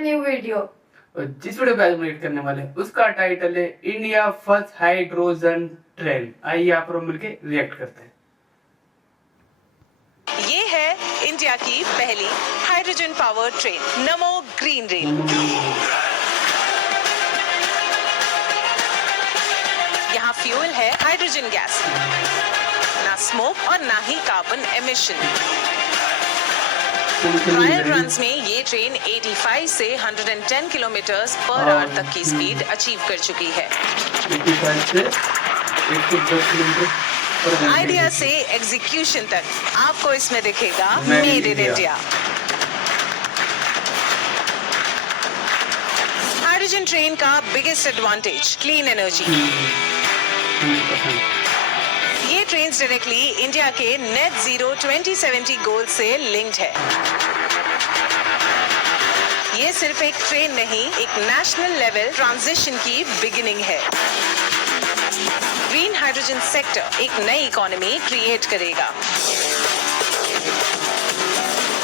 New video. और जिस video पे आज हम रिएक्ट करने वाले हैं उसका टाइटल है इंडिया फर्स्ट हाइड्रोजन ट्रेन। आइए आप लोग मिलके रिएक्ट करते हैं। ये है इंडिया की पहली हाइड्रोजन पावर ट्रेन नमो ग्रीन रेल। यहाँ फ्यूल है हाइड्रोजन गैस, ना स्मोक और ना ही कार्बन एमिशन। ट्रायल रन्स में ये ट्रेन 85 से 110 किलोमीटर्स पर आवर तक की स्पीड अचीव कर चुकी है। 85 से 110 किलोमीटर आइडिया से एग्जीक्यूशन तक आपको इसमें दिखेगा made in India. Hydrogen train का बिगेस्ट एडवांटेज क्लीन एनर्जी। ये ट्रेन डायरेक्टली इंडिया के नेट जीरो 2070 गोल से लिंक्ड है। ये सिर्फ एक ट्रेन नहीं, एक नेशनल लेवल ट्रांजिशन की बिगिनिंग है। ग्रीन हाइड्रोजन सेक्टर एक नई इकोनॉमी क्रिएट करेगा।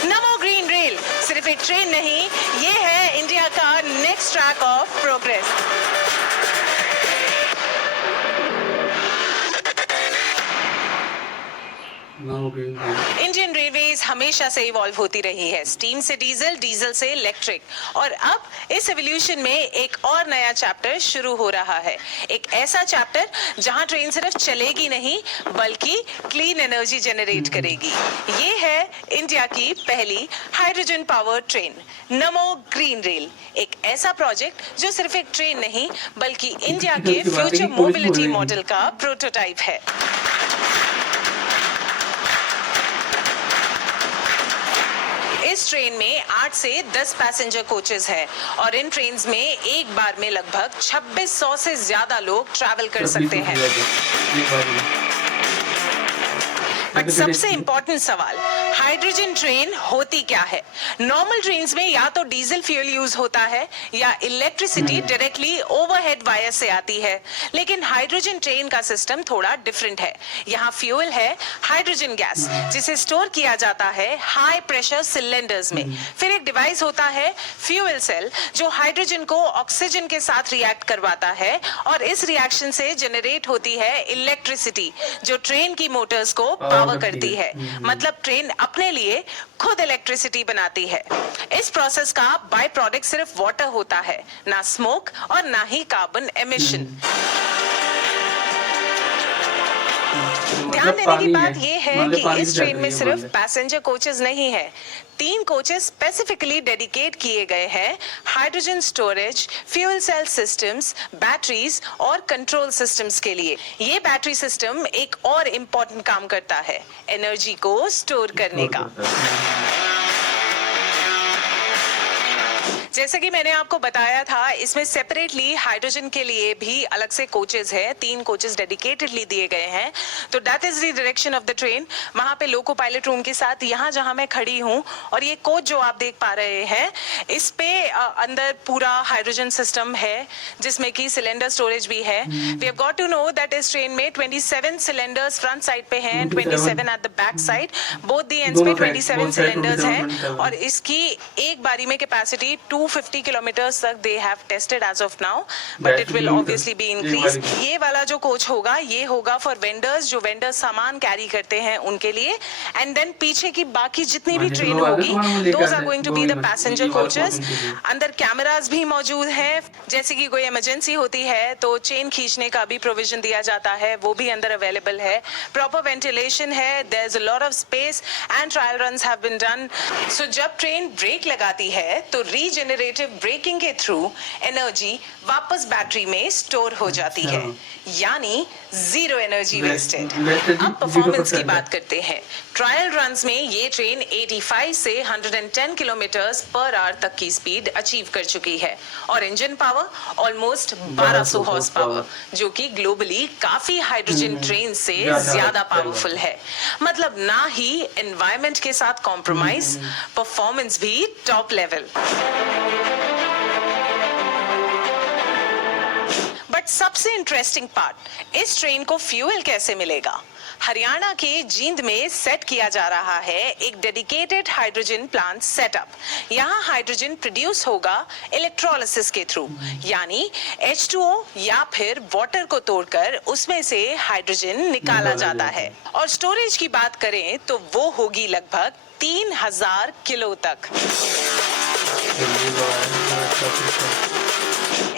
नमो ग्रीन रेल सिर्फ एक ट्रेन नहीं, ये है इंडिया का next track of progress. Indian railways हमेशा से इवॉल्व होती रही है, स्टीम से डीजल, डीजल से इलेक्ट्रिक, और अब इस एवोल्यूशन में एक और नया चैप्टर शुरू हो रहा है। एक ऐसा चैप्टर जहां ट्रेन सिर्फ चलेगी नहीं बल्कि क्लीन एनर्जी जनरेट करेगी। ये है इंडिया की पहली हाइड्रोजन पावर ट्रेन नमो ग्रीन रेल। एक ऐसा प्रोजेक्ट जो सिर्फ एक ट्रेन नहीं बल्कि इंडिया के फ्यूचर मोबिलिटी मॉडल का प्रोटोटाइप है। इस ट्रेन में 8 से 10 पैसेंजर कोचेस हैं और इन ट्रेन्स में एक बार में लगभग 2600 से ज्यादा लोग ट्रैवल कर सकते हैं। बट सबसे इंपॉर्टेंट सवाल, हाइड्रोजन ट्रेन होती क्या है? नॉर्मल ट्रेन्स में या तो डीजल फ्यूल यूज होता है या इलेक्ट्रिसिटी डायरेक्टली ओवरहेड वायर से आती है, लेकिन हाइड्रोजन ट्रेन का सिस्टम थोड़ा डिफरेंट है। यहाँ फ्यूल है हाइड्रोजन गैस, जिसे स्टोर किया जाता है हाई प्रेशर सिलेंडर्स में। फिर एक डिवाइस होता है फ्यूल सेल, जो हाइड्रोजन को ऑक्सीजन के साथ रिएक्ट करवाता है और इस रिएक्शन से जनरेट होती है इलेक्ट्रिसिटी, जो ट्रेन की मोटर्स को पावर करती है। मतलब ट्रेन अपने लिए खुद इलेक्ट्रिसिटी बनाती है। इस प्रोसेस का बाय प्रोडक्ट सिर्फ वाटर होता है, ना स्मोक और ना ही कार्बन एमिशन। ध्यान देने की बात यह है कि इस ट्रेन में सिर्फ पैसेंजर कोचेस नहीं है, 3 कोचेस स्पेसिफिकली डेडिकेट किए गए हैं hydrogen storage, fuel cell systems, batteries और कंट्रोल सिस्टम्स के लिए। ये बैटरी सिस्टम एक और इम्पोर्टेंट काम करता है, एनर्जी को स्टोर करने का। जैसे कि मैंने आपको बताया था, इसमें सेपरेटली हाइड्रोजन के लिए भी अलग से कोचेस है, 3 कोचेस डेडिकेटेडली दिए गए हैं। तो that is the direction of the train. वहां पे लोको पायलट रूम के साथ यहाँ जहां मैं खड़ी हूँ, और ये कोच जो आप देख पा रहे हैं, इस पे अंदर पूरा हाइड्रोजन सिस्टम है, जिसमें कि सिलेंडर स्टोरेज भी है। We have got to know that इस ट्रेन में 27 सिलेंडर्स फ्रंट साइड पे हैं, 27 at the back side. Both the ends पे 27 सिलेंडर्स हैं, और इसकी एक बारी में कैपेसिटी 250 किलोमीटर्स तक they have tested as of now, but it will obviously be increase. ये वाला जो कोच होगा, ये होगा फॉर वेंडर्स, जो वेंडर्स सामान कैरी करते हैं उनके लिए। एंड देन पीछे की बाकी जितनी भी ट्रेन होगी, those are going to be the passenger coaches. अंदर कैमरास भी मौजूद है, जैसे कि कोई इमरजेंसी होती है तो चेन खींचने का भी प्रोविजन दिया जाता है, वो भी अंदर अवेलेबल है। प्रॉपर वेंटिलेशन है, there is a lot of space and trial runs have been done. So जब ट्रेन ब्रेक लगाती है तो रीजेनरेटिव ब्रेकिंग के थ्रू एनर्जी वापस बैटरी में स्टोर हो जाती है, यानी जीरो एनर्जी वेस्टेड। अब परफॉर्मेंस की बात करते हैं। ट्रायल रन्स में ये ट्रेन 85 से 110 किलोमीटर्स पर आवर तक की स्पीड अचीव कर चुकी है, और engine power almost 1200 horse power, जो कि ग्लोबली काफी हाइड्रोजन ट्रेन से ज्यादा पावरफुल है। मतलब ना ही एनवायरमेंट के साथ कॉम्प्रोमाइज, परफॉर्मेंस भी टॉप लेवल। बट सबसे इंटरेस्टिंग पार्ट, इस ट्रेन को फ्यूल कैसे मिलेगा? हरियाणा के जींद में सेट किया जा रहा है एक डेडिकेटेड हाइड्रोजन प्लांट सेटअप। यहाँ हाइड्रोजन प्रोड्यूस होगा इलेक्ट्रोलिसिस के थ्रू, यानी H2O या फिर वाटर को तोड़कर उसमें से हाइड्रोजन निकाला जाता है। और स्टोरेज की बात करें तो वो होगी लगभग 3000 किलो तक।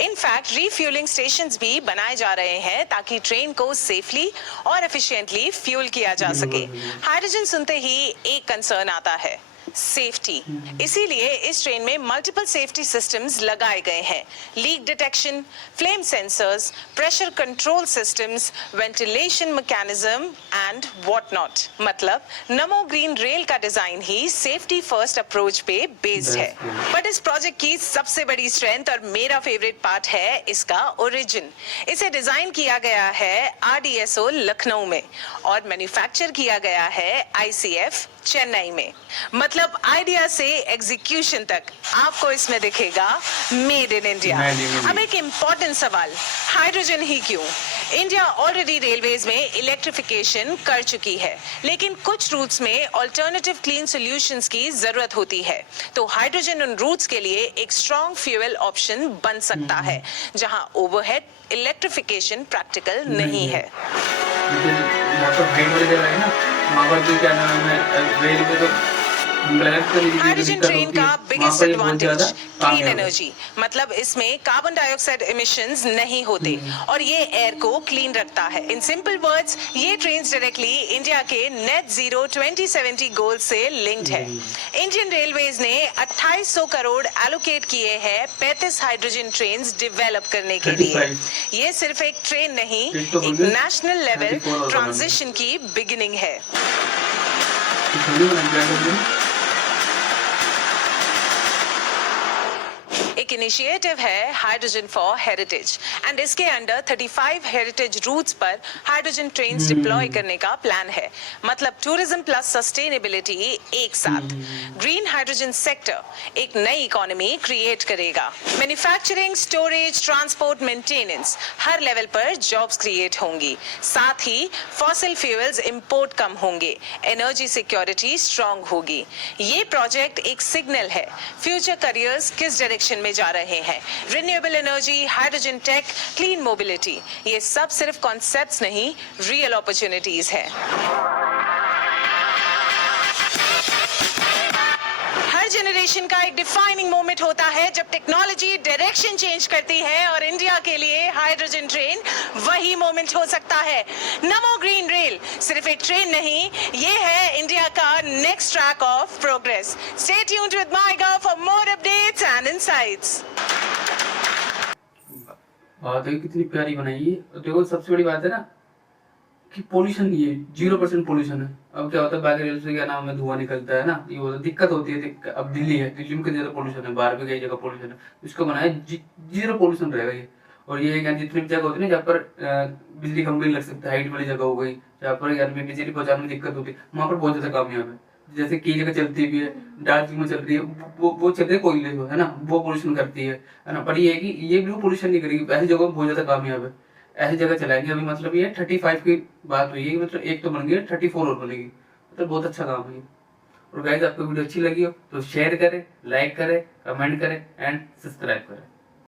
इनफैक्ट रिफ्यूलिंग स्टेशंस भी बनाए जा रहे हैं ताकि ट्रेन को सेफली और एफिशिएंटली फ्यूल किया जा सके। हाइड्रोजन सुनते ही एक कंसर्न आता है, सेफ्टी। इसीलिए इस ट्रेन में मल्टीपल सेफ्टी सिस्टम्स लगाए गए हैं। Leak detection, flame sensors, pressure control systems, ventilation mechanism and what not. मतलब नमो ग्रीन रेल का डिजाइन ही सेफ्टी फर्स्ट अप्रोच पे बेस्ड है। बट इस प्रोजेक्ट की सबसे बड़ी स्ट्रेंथ और मेरा फेवरेट पार्ट है इसका ओरिजिन। इसे डिजाइन किया गया है RDSO लखनऊ में और मैन्युफैक्चर किया गया है ICF चेन्नई में। मतलब आइडिया से एग्जीक्यूशन तक आपको इसमें दिखेगा मेड इन इंडिया। अब एक इम्पोर्टेंट सवाल, हाइड्रोजन ही क्यों? इंडिया ऑलरेडी रेलवेज में इलेक्ट्रिफिकेशन कर चुकी है, लेकिन कुछ रूट्स में अल्टरनेटिव क्लीन सॉल्यूशंस की जरूरत होती है। तो हाइड्रोजन उन रूट्स के लिए एक स्ट्रॉन्ग फ्यूल ऑप्शन बन सकता है जहां ओवरहेड इलेक्ट्रिफिकेशन प्रैक्टिकल नहीं है। हाइड्रोजन ट्रेन का बिगेस्ट एडवांटेज क्लीन एनर्जी, मतलब इसमें कार्बन डाइऑक्साइड इमिशंस नहीं होते और ये एयर को क्लीन रखता है। इन सिंपल वर्ड्स, ये ट्रेन डायरेक्टली इंडिया के नेट जीरो 2070 गोल से लिंक्ड है। इंडियन रेलवेज ने 2800 करोड़ एलोकेट किए हैं 35 हाइड्रोजन ट्रेन डेवलप करने के लिए। ये सिर्फ एक ट्रेन नहीं, एक नेशनल लेवल ट्रांजिशन की बिगिनिंग है। एक इनिशिएटिव है हाइड्रोजन फॉर हेरिटेज एंड इसके अंडर 35 हेरिटेज रूट्स पर हाइड्रोजन ट्रेन्स डिप्लॉय करने का प्लान है। मतलब टूरिज्म प्लस सस्टेनेबिलिटी एक साथ। ग्रीन हाइड्रोजन सेक्टर एक नई इकोनॉमी क्रिएट करेगा। मैन्युफैक्चरिंग, स्टोरेज, ट्रांसपोर्ट, मेंटेनेंस हर लेवल पर जॉब्स क्रिएट होंगी। साथ ही फॉसिल फ्यूल्स इंपोर्ट कम होंगे, एनर्जी सिक्योरिटी स्ट्रांग होगी। ये प्रोजेक्ट एक सिग्नल है फ्यूचर करियर्स किस डायरेक्शन में जा रहे हैं। Renewable energy, hydrogen tech, clean mobility, ये सब सिर्फ कॉन्सेप्ट्स नहीं, रियल अपॉर्चुनिटीज है। हर जनरेशन का एक डिफाइनिंग मोमेंट होता है जब टेक्नोलॉजी डायरेक्शन चेंज करती है और इंडिया के लिए हाइड्रोजन ट्रेन वही मोमेंट हो सकता है। नमो ग्रीन रेल सिर्फ एक ट्रेन नहीं, ये है इंडिया का next track of progress. Stay tuned with MyGov for more updates and insights. देखो कितनी प्यारी बनाई है। देखो सबसे बड़ी बात है ना कि पोल्यूशन नहीं है, 0% पोल्यूशन है। अब क्या होता है, बाकी रेल से क्या नाम है, धुआं निकलता है ना, ये होता दिक्कत होती है। अब दिल्ली है, दिल्ली में कितनी ज्यादा पोल्यूशन है, बाहर भी कई जगह पोल्यूशन है। इसको बनाया 0 पोल्यूशन रहेगा ये। और ये जितनी भी जगह होती है ना जहाँ पर बिजली खंभे लग सकता है, हाइट वाली जगह हो गई जहाँ पर बिजली पहुंचाने में दिक्कत होती है, वहाँ पर बहुत ज्यादा कामयाब है। जैसे कई जगह चलती भी है, दार्जिलिंग में चल रही है, वो चल रही है कोयले है ना, वो पोल्यूशन करती है ना। पर ये है कि ये भी पोल्यूशन नहीं करेगी, ऐसी जगह बहुत ज्यादा कामयाब है। ऐसी जगह चलाएंगे। अभी मतलब ये 35 की बात हुई है, मतलब एक तो बन गई, 34 और बनेगी। मतलब बहुत अच्छा काम है। और गाइस आपको वीडियो अच्छी लगी हो तो शेयर करें, लाइक करें, कमेंट करें एंड सब्सक्राइब करें।